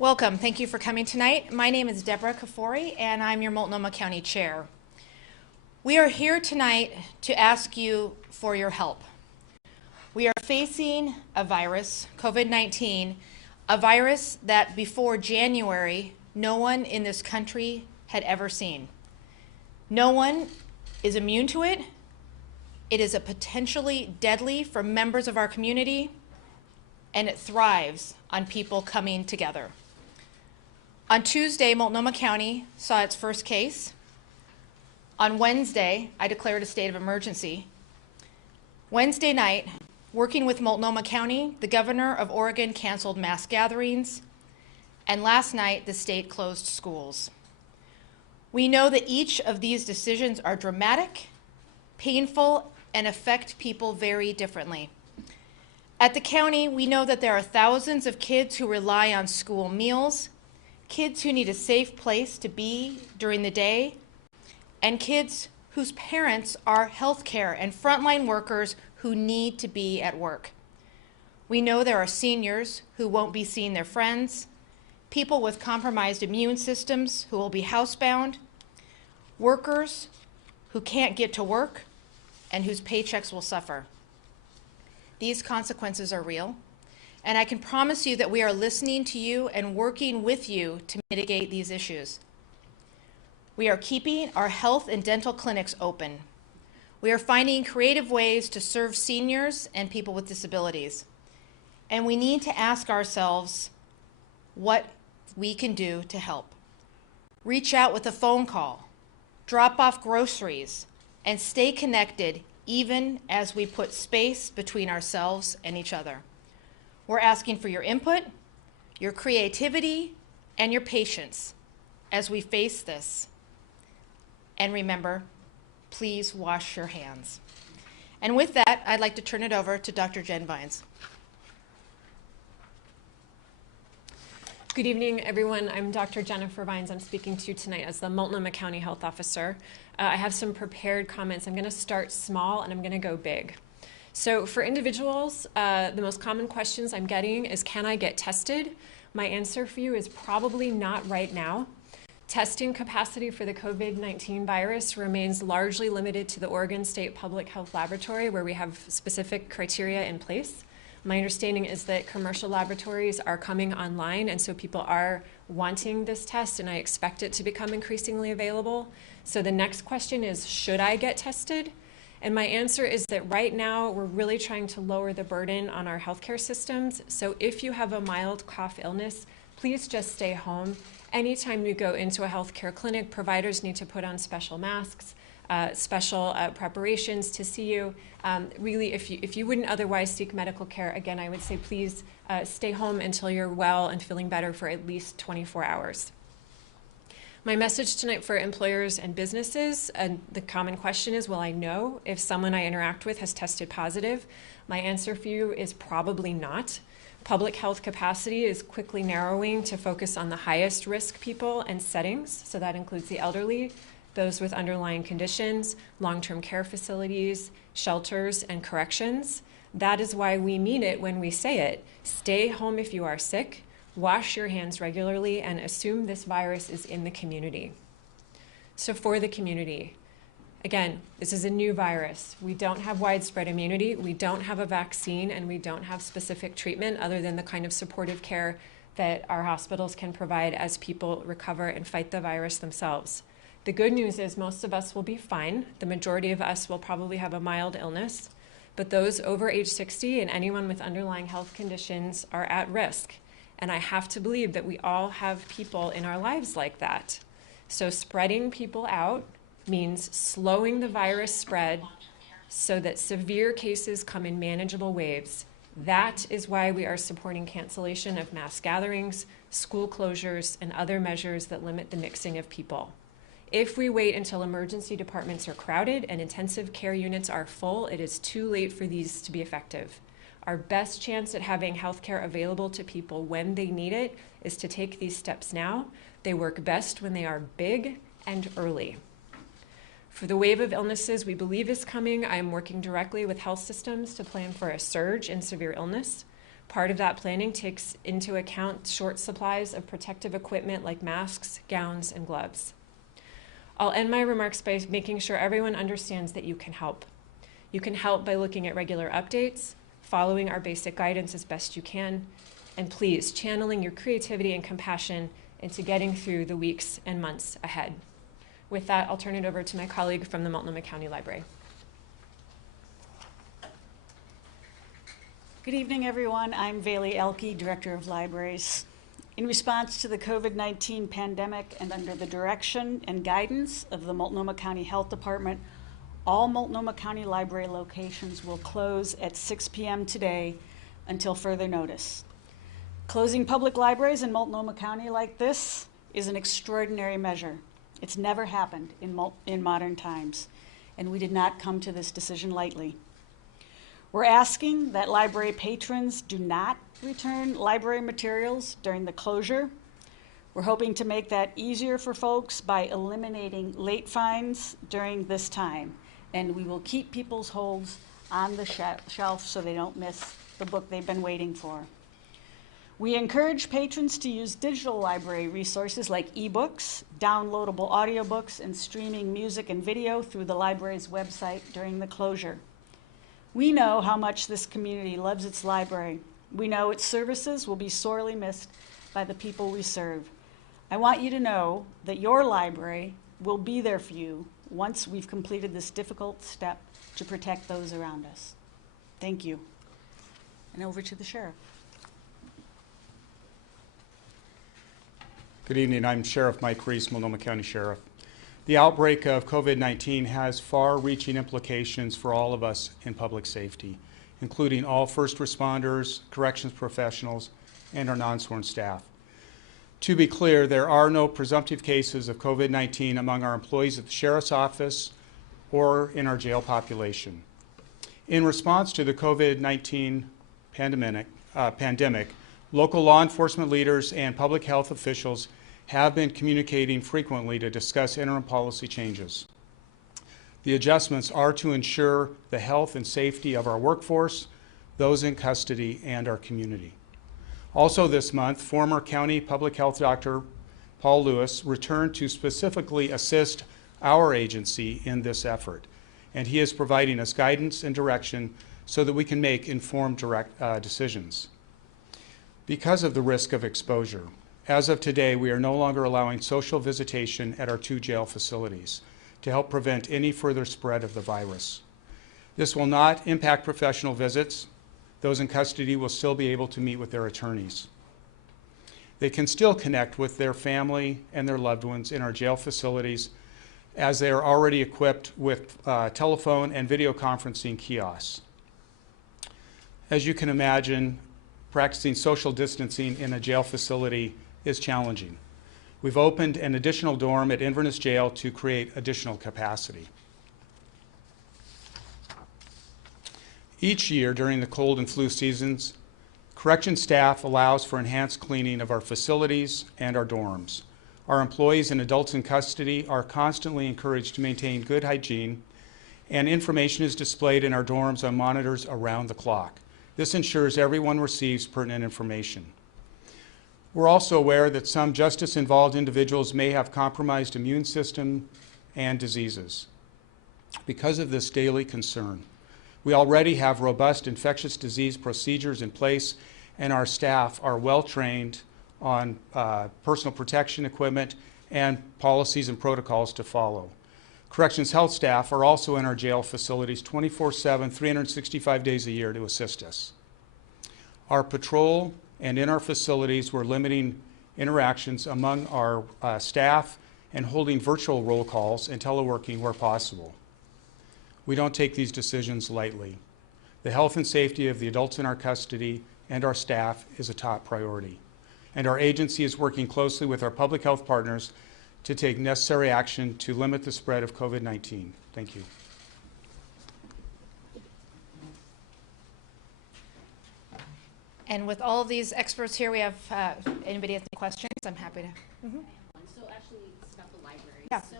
Welcome. Thank you for coming tonight. My name is Deborah Kafori, and I'm your Multnomah County Chair. We are here tonight to ask you for your help. We are facing a virus, COVID-19, a virus that before January, no one in this country had ever seen. No one is immune to it. It is a potentially deadly for members of our community, and it thrives on people coming together. On Tuesday, Multnomah County saw its first case. On Wednesday, I declared a state of emergency. Wednesday night, working with Multnomah County, the governor of Oregon canceled mass gatherings, and last night, the state closed schools. We know that each of these decisions are dramatic, painful, and affect people very differently. At the county, we know that there are thousands of kids who rely on school meals, kids who need a safe place to be during the day, and kids whose parents are healthcare and frontline workers who need to be at work. We know there are seniors who won't be seeing their friends, people with compromised immune systems who will be housebound, workers who can't get to work and whose paychecks will suffer. These consequences are real, and I can promise you that we are listening to you and working with you to mitigate these issues. We are keeping our health and dental clinics open. We are finding creative ways to serve seniors and people with disabilities. And we need to ask ourselves what we can do to help. Reach out with a phone call, drop off groceries, and stay connected even as we put space between ourselves and each other. We're asking for your input, your creativity, and your patience as we face this. And remember, please wash your hands. And with that, I'd like to turn it over to Dr. Jen Vines. Good evening, everyone. I'm Dr. Jennifer Vines. I'm speaking to you tonight as the Multnomah County Health Officer. I have some prepared comments. I'm going to start small and I'm going to go big. So for individuals, the most common questions I'm getting is, can I get tested? My answer for you is probably not right now. Testing capacity for the COVID-19 virus remains largely limited to the Oregon State Public Health Laboratory, where we have specific criteria in place. My understanding is that commercial laboratories are coming online, and so people are wanting this test, and I expect it to become increasingly available. So the next question is, should I get tested? And my answer is that right now we're really trying to lower the burden on our healthcare systems. So if you have a mild cough illness, please just stay home. Anytime you go into a healthcare clinic, providers need to put on special masks, special preparations to see you. Really, if you wouldn't otherwise seek medical care, again, I would say please stay home until you're well and feeling better for at least 24 hours. My message tonight for employers and businesses, and the common question is, will I know if someone I interact with has tested positive? My answer for you is probably not. Public health capacity is quickly narrowing to focus on the highest risk people and settings, so that includes the elderly, those with underlying conditions, long-term care facilities, shelters, and corrections. That is why we mean it when we say it. Stay home if you are sick, wash your hands regularly, and assume this virus is in the community. So for the community, again, this is a new virus. We don't have widespread immunity, we don't have a vaccine, and we don't have specific treatment other than the kind of supportive care that our hospitals can provide as people recover and fight the virus themselves. The good news is most of us will be fine. The majority of us will probably have a mild illness, but those over age 60 and anyone with underlying health conditions are at risk. And I have to believe that we all have people in our lives like that. So spreading people out means slowing the virus spread so that severe cases come in manageable waves. That is why we are supporting cancellation of mass gatherings, school closures, and other measures that limit the mixing of people. If we wait until emergency departments are crowded and intensive care units are full, it is too late for these to be effective. Our best chance at having healthcare available to people when they need it is to take these steps now. They work best when they are big and early. For the wave of illnesses we believe is coming, I am working directly with health systems to plan for a surge in severe illness. Part of that planning takes into account short supplies of protective equipment like masks, gowns, and gloves. I'll end my remarks by making sure everyone understands that you can help. You can help by looking at regular updates, following our basic guidance as best you can, and please channeling your creativity and compassion into getting through the weeks and months ahead. With that, I'll turn it over to my colleague from the Multnomah County Library. Good evening, everyone. I'm Valee Elke, Director of Libraries. In response to the COVID-19 pandemic and under the direction and guidance of the Multnomah County Health Department, all Multnomah County Library locations will close at 6 p.m. today until further notice. Closing public libraries in Multnomah County like this is an extraordinary measure. It's never happened in modern times, and we did not come to this decision lightly. We're asking that library patrons do not return library materials during the closure. We're hoping to make that easier for folks by eliminating late fines during this time, and we will keep people's holds on the shelf so they don't miss the book they've been waiting for. We encourage patrons to use digital library resources like ebooks, downloadable audiobooks, and streaming music and video through the library's website during the closure. We know how much this community loves its library. We know its services will be sorely missed by the people we serve. I want you to know that your library will be there for you once we've completed this difficult step to protect those around us. Thank you. And over to the sheriff. Good evening. I'm Sheriff Mike Reese, Multnomah County Sheriff. The outbreak of COVID-19 has far-reaching implications for all of us in public safety, including all first responders, corrections professionals, and our non-sworn staff. To be clear, there are no presumptive cases of COVID-19 among our employees at the Sheriff's Office or in our jail population. In response to the COVID-19 pandemic, local law enforcement leaders and public health officials have been communicating frequently to discuss interim policy changes. The adjustments are to ensure the health and safety of our workforce, those in custody, and our community. Also this month, former County Public Health Doctor Paul Lewis returned to specifically assist our agency in this effort, and he is providing us guidance and direction so that we can make informed decisions. Because of the risk of exposure, as of today, we are no longer allowing social visitation at our 2 jail facilities to help prevent any further spread of the virus. This will not impact professional visits. Those in custody will still be able to meet with their attorneys. They can still connect with their family and their loved ones in our jail facilities as they are already equipped with telephone and video conferencing kiosks. As you can imagine, practicing social distancing in a jail facility is challenging. We've opened an additional dorm at Inverness Jail to create additional capacity. Each year during the cold and flu seasons, correction staff allows for enhanced cleaning of our facilities and our dorms. Our employees and adults in custody are constantly encouraged to maintain good hygiene, and information is displayed in our dorms on monitors around the clock. This ensures everyone receives pertinent information. We're also aware that some justice-involved individuals may have compromised immune system and diseases. Because of this daily concern, we already have robust infectious disease procedures in place, and our staff are well-trained on personal protection equipment and policies and protocols to follow. Corrections health staff are also in our jail facilities 24/7, 365 days a year to assist us. Our patrol and in our facilities, we're limiting interactions among our staff and holding virtual roll calls and teleworking where possible. We don't take these decisions lightly. The health and safety of the adults in our custody and our staff is a top priority. And our agency is working closely with our public health partners to take necessary action to limit the spread of COVID-19. Thank you. And with all of these experts here, we have, anybody has any questions? I'm happy to. So actually, it's about the library. Yeah. So,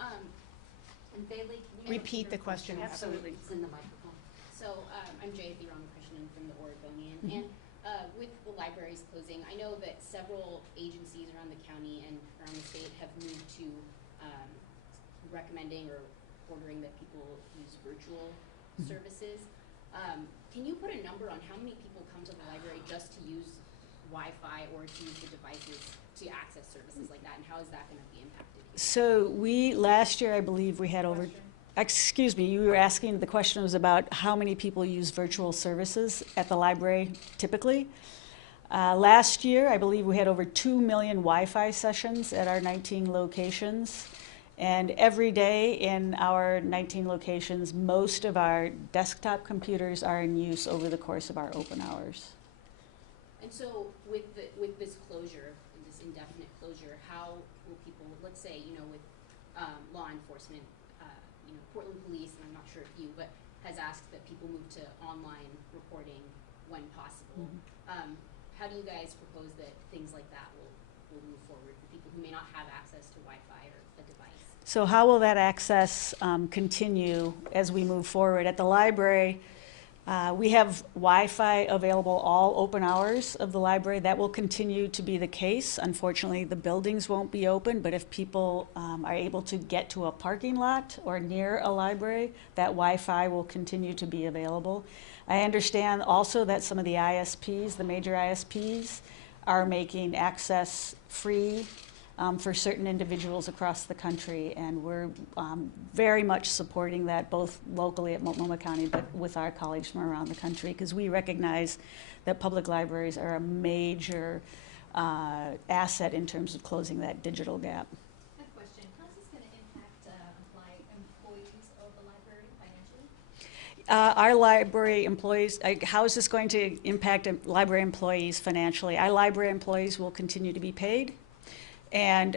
and Bailey, can you Repeat the question. Absolutely. It's in the microphone. So, I'm Jay, the Christian from the Oregonian, and with the libraries closing, I know that several agencies around the county and around the state have moved to recommending or ordering that people use virtual services. Can you put a number on how many people come to the library just to use Wi-Fi or to use the devices to access services like that, and how is that going to be impacted? So last year, I believe we had over, excuse me, you were asking, the question was about how many people use virtual services at the library typically. Last year, I believe we had over 2 million Wi-Fi sessions at our 19 locations. And every day in our 19 locations, most of our desktop computers are in use over the course of our open hours. And so with this closure, this indefinite closure, how will people, let's say, with law enforcement, Portland Police, and I'm not sure if you, but has asked that people move to online reporting when possible. How do you guys propose that things like that will move forward for people who may not have access to Wi-Fi or a device? So how will that access continue as we move forward? At the library, we have Wi-Fi available all open hours of the library. That will continue to be the case. Unfortunately, the buildings won't be open, but if people are able to get to a parking lot or near a library, that Wi-Fi will continue to be available. I understand also that some of the ISPs, the major ISPs, are making access free for certain individuals across the country, and we're very much supporting that, both locally at Multnomah County, but with our colleagues from around the country, because we recognize that public libraries are a major asset in terms of closing that digital gap. I have a question. How is this going to impact employees of the library financially? Our library employees, how is this going to impact library employees financially? Our library employees will continue to be paid. And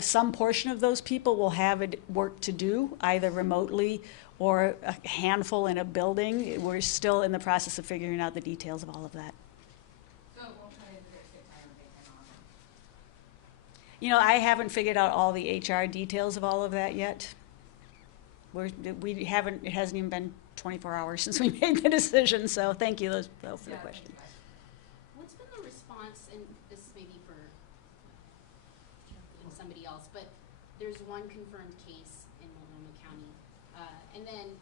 some portion of those people will have work to do, either remotely or a handful in a building. We're still in the process of figuring out the details of all of that. So it won't cut into their sick time or vacation I haven't figured out all the HR details of all of that yet. We haven't, it hasn't even been 24 hours since we made the decision, so thank you though for the question. What's been the response, and this may be for somebody else, but there's one confirmed case in Multnomah County, and then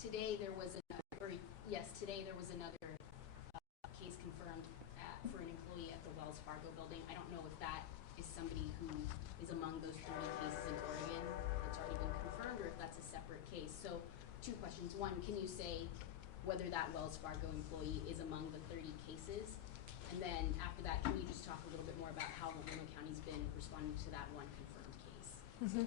today there was another case confirmed for an employee at the Wells Fargo building. I don't know if that is somebody who is among those 30 cases in Oregon that's already been confirmed, or if that's a separate case. So 2 questions. One, can you say whether that Wells Fargo employee is among the 30 cases? And then after that, can you just talk a little bit more about how Multnomah County's been responding to that one confirmed case?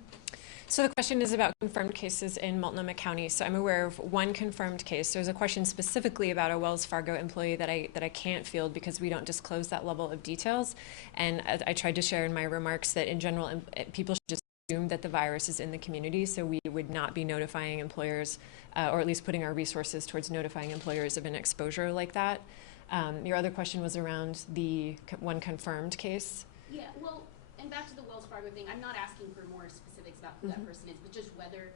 So the question is about confirmed cases in Multnomah County. So I'm aware of one confirmed case. There's a question specifically about a Wells Fargo employee that I can't field because we don't disclose that level of details. And I tried to share in my remarks that in general, people should just assume that the virus is in the community. So we would not be notifying employers, or at least putting our resources towards notifying employers of an exposure like that. Your other question was around the one confirmed case. Yeah, well, and back to the Wells Fargo thing, I'm not asking for more specifics about who that person is, but just whether,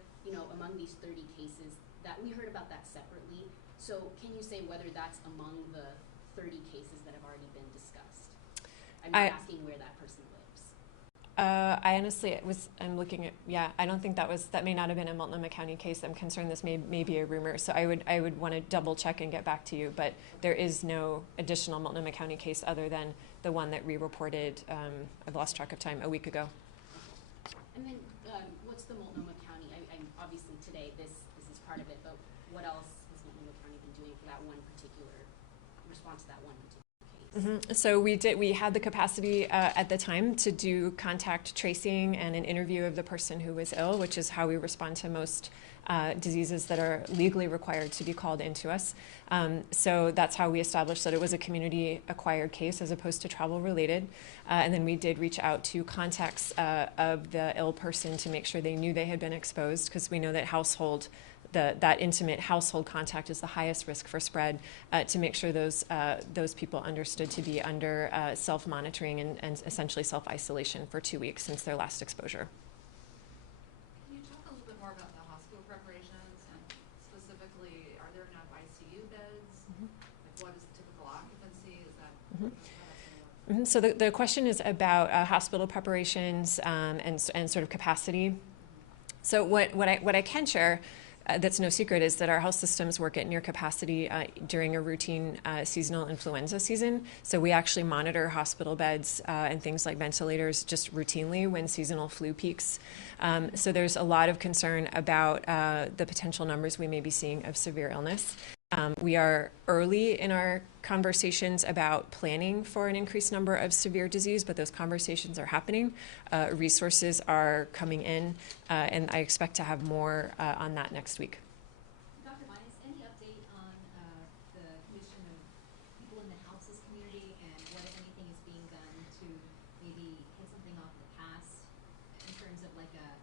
among these 30 cases, that we heard about that separately. So can you say whether that's among the 30 cases that have already been discussed? I'm not asking where that person lives. I honestly, I'm looking at, I don't think that may not have been a Multnomah County case. I'm concerned this may be a rumor. So I would want to double check and get back to you, but there is no additional Multnomah County case other than the one that we reported, I've lost track of time, a week ago. And then what's the Multnomah County, I'm obviously today this is part of it, but what else has Multnomah County been doing for that one particular, response to that one particular case? So we had the capacity at the time to do contact tracing and an interview of the person who was ill, which is how we respond to most diseases that are legally required to be called into us. So that's how we established that it was a community acquired case as opposed to travel related. And then we did reach out to contacts of the ill person to make sure they knew they had been exposed, because we know that that intimate household contact is the highest risk for spread, to make sure those people understood to be under self-monitoring and essentially self-isolation for 2 weeks since their last exposure. Can you talk a little bit more about the hospital preparations, and specifically, are there enough ICU beds? Like, what is the typical occupancy? So the question is about hospital preparations and sort of capacity. So what I can share, that's no secret, is that our health systems work at near capacity during a routine seasonal influenza season. So we actually monitor hospital beds and things like ventilators just routinely when seasonal flu peaks. So there's a lot of concern about the potential numbers we may be seeing of severe illness. We are early in our conversations about planning for an increased number of severe disease, but those conversations are happening. Resources are coming in, and I expect to have more on that next week. Dr. Vines, any update on the condition of people in the houses community and what, if anything, is being done to maybe hit something off the past in terms of like a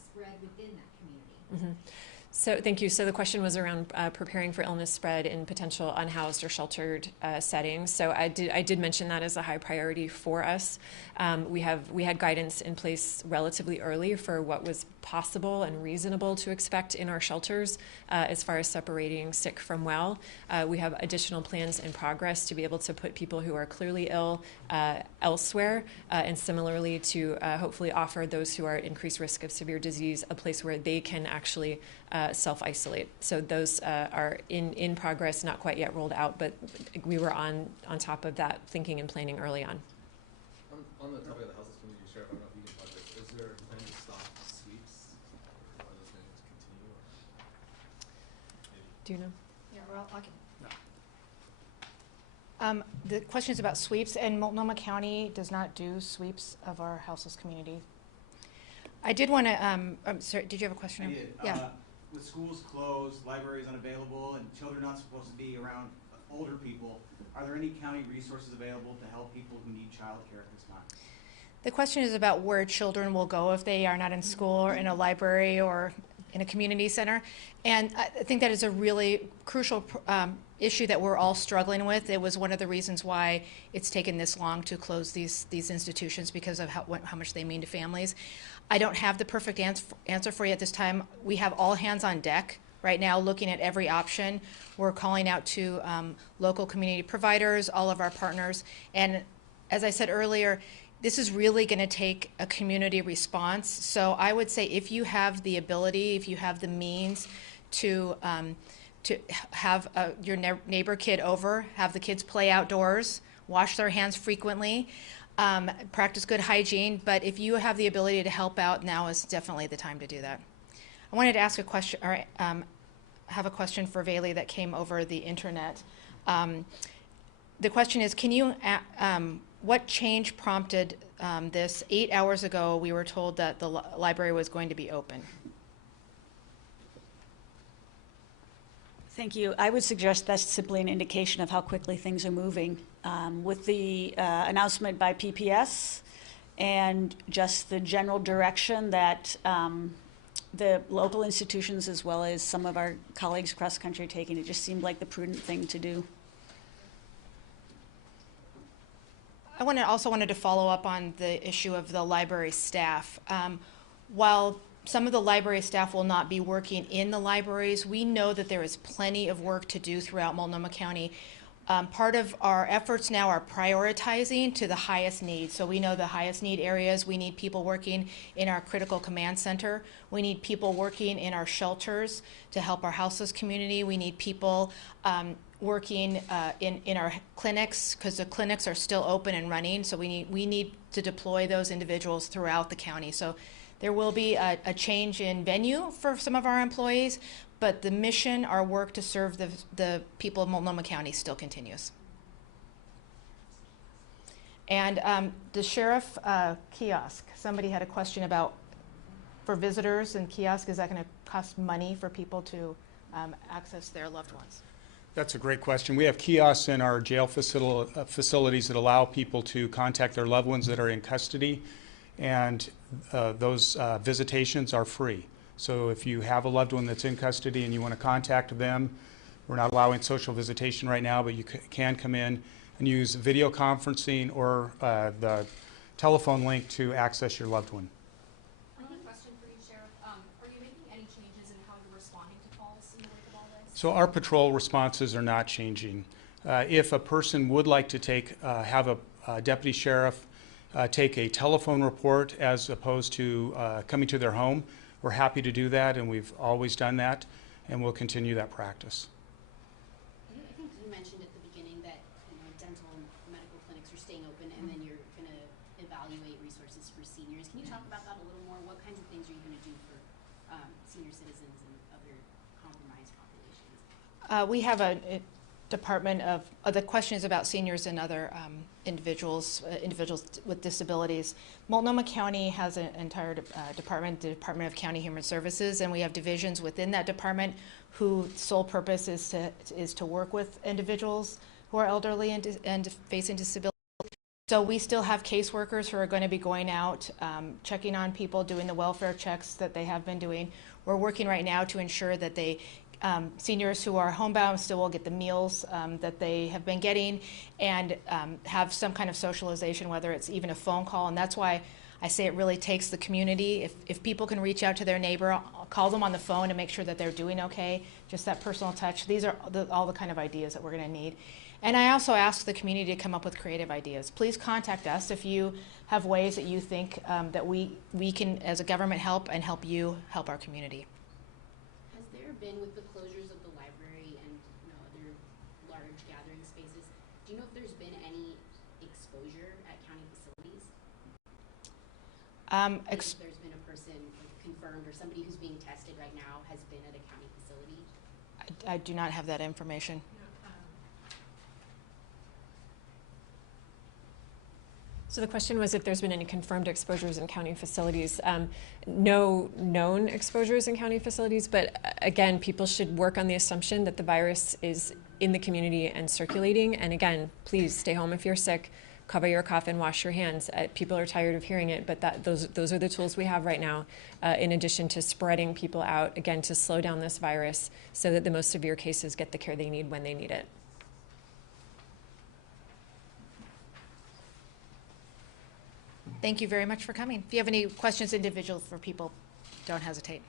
spread within that community? Mm-hmm. So thank you. So the question was around preparing for illness spread in potential unhoused or sheltered settings. So I did mention that as a high priority for us. We had guidance in place relatively early for what was possible and reasonable to expect in our shelters as far as separating sick from well. We have additional plans in progress to be able to put people who are clearly ill elsewhere, and similarly to hopefully offer those who are at increased risk of severe disease a place where they can actually self-isolate. So those are in progress, not quite yet rolled out, but we were on top of that thinking and planning early on. On the topic of the houses community, Sheriff, I don't know if you can talk to this. Is there a plan to stop sweeps? Or are those going to continue? Do you know? Yeah, well, I can. The question is about sweeps, and Multnomah County does not do sweeps of our houseless community. I did want to, I'm sorry, did you have a question? I did. Yeah. With schools closed, libraries unavailable, and children not supposed to be around older people, are there any county resources available to help people who need childcare at this time? The question is about where children will go if they are not in school or in a library or in a community center. And I think that is a really crucial issue that we're all struggling with. It was one of the reasons why it's taken this long to close these institutions, because of how much they mean to families. I don't have the perfect answer for you at this time. We have all hands on deck right now looking at every option. We're calling out to local community providers, all of our partners. And as I said earlier, this is really going to take a community response. So I would say if you have the ability, if you have the means to have your neighbor kid over, have the kids play outdoors, wash their hands frequently, practice good hygiene. But if you have the ability to help out, now is definitely the time to do that. I wanted to ask a question, or have a question for Veli that came over the internet. The question is, can you, what change prompted this? 8 hours ago, we were told that the library was going to be open. Thank you. I would suggest that's simply an indication of how quickly things are moving. With the announcement by PPS and just the general direction that the local institutions as well as some of our colleagues across the country are taking, it just seemed like the prudent thing to do. I also wanted to follow up on the issue of the library staff. While some of the library staff will not be working in the libraries, we know that there is plenty of work to do throughout Multnomah County. Part of our efforts now are prioritizing to the highest need. So we know the highest need areas. We need people working in our critical command center. We need people working in our shelters to help our houseless community. We need people working in our clinics, because the clinics are still open and running. So we need to deploy those individuals throughout the county. So there will be a change in venue for some of our employees, but the mission, our work to serve the people of Multnomah County still continues. And the sheriff kiosk, somebody had a question about, for visitors and kiosk, is that going to cost money for people to access their loved ones? That's a great question. We have kiosks in our jail facilities that allow people to contact their loved ones that are in custody, and those visitations are free. So if you have a loved one that's in custody and you want to contact them, we're not allowing social visitation right now, but you can come in and use video conferencing or the telephone link to access your loved one. I have a question for you, Sheriff. Are you making any changes in how you're responding to calls in the wake of all this? So our patrol responses are not changing. If a person would like to have a deputy sheriff take a telephone report as opposed to coming to their home, we're happy to do that, and we've always done that, and we'll continue that practice. I think you mentioned at the beginning that dental and medical clinics are staying open, and then you're going to evaluate resources for seniors. Can you talk about that a little more? What kinds of things are you going to do for senior citizens and other compromised populations? We have a department of, the question is about seniors and other individuals with disabilities. Multnomah County has an entire department, the Department of County Human Services, and we have divisions within that department whose sole purpose is to work with individuals who are elderly and facing disability. So we still have caseworkers who are going to be going out, checking on people, doing the welfare checks that they have been doing. We're working right now to ensure that seniors who are homebound still will get the meals that they have been getting, and have some kind of socialization, whether it's even a phone call. And that's why I say it really takes the community. If people can reach out to their neighbor, call them on the phone and make sure that they're doing okay, just that personal touch. These are all the kind of ideas that we're going to need. And I also ask the community to come up with creative ideas. Please contact us if you have ways that you think that we can, as a government, help you help our community. Has there been, with the closures of the library and other large gathering spaces, do you know if there's been any exposure at county facilities? If there's been a person confirmed or somebody who's being tested right now has been at a county facility? I do not have that information. So the question was if there's been any confirmed exposures in county facilities. No known exposures in county facilities, but again, people should work on the assumption that the virus is in the community and circulating. And again, please stay home if you're sick, cover your cough and wash your hands. People are tired of hearing it, but those are the tools we have right now, in addition to spreading people out, again, to slow down this virus so that the most severe cases get the care they need when they need it. Thank you very much for coming. If you have any questions individual for people, don't hesitate.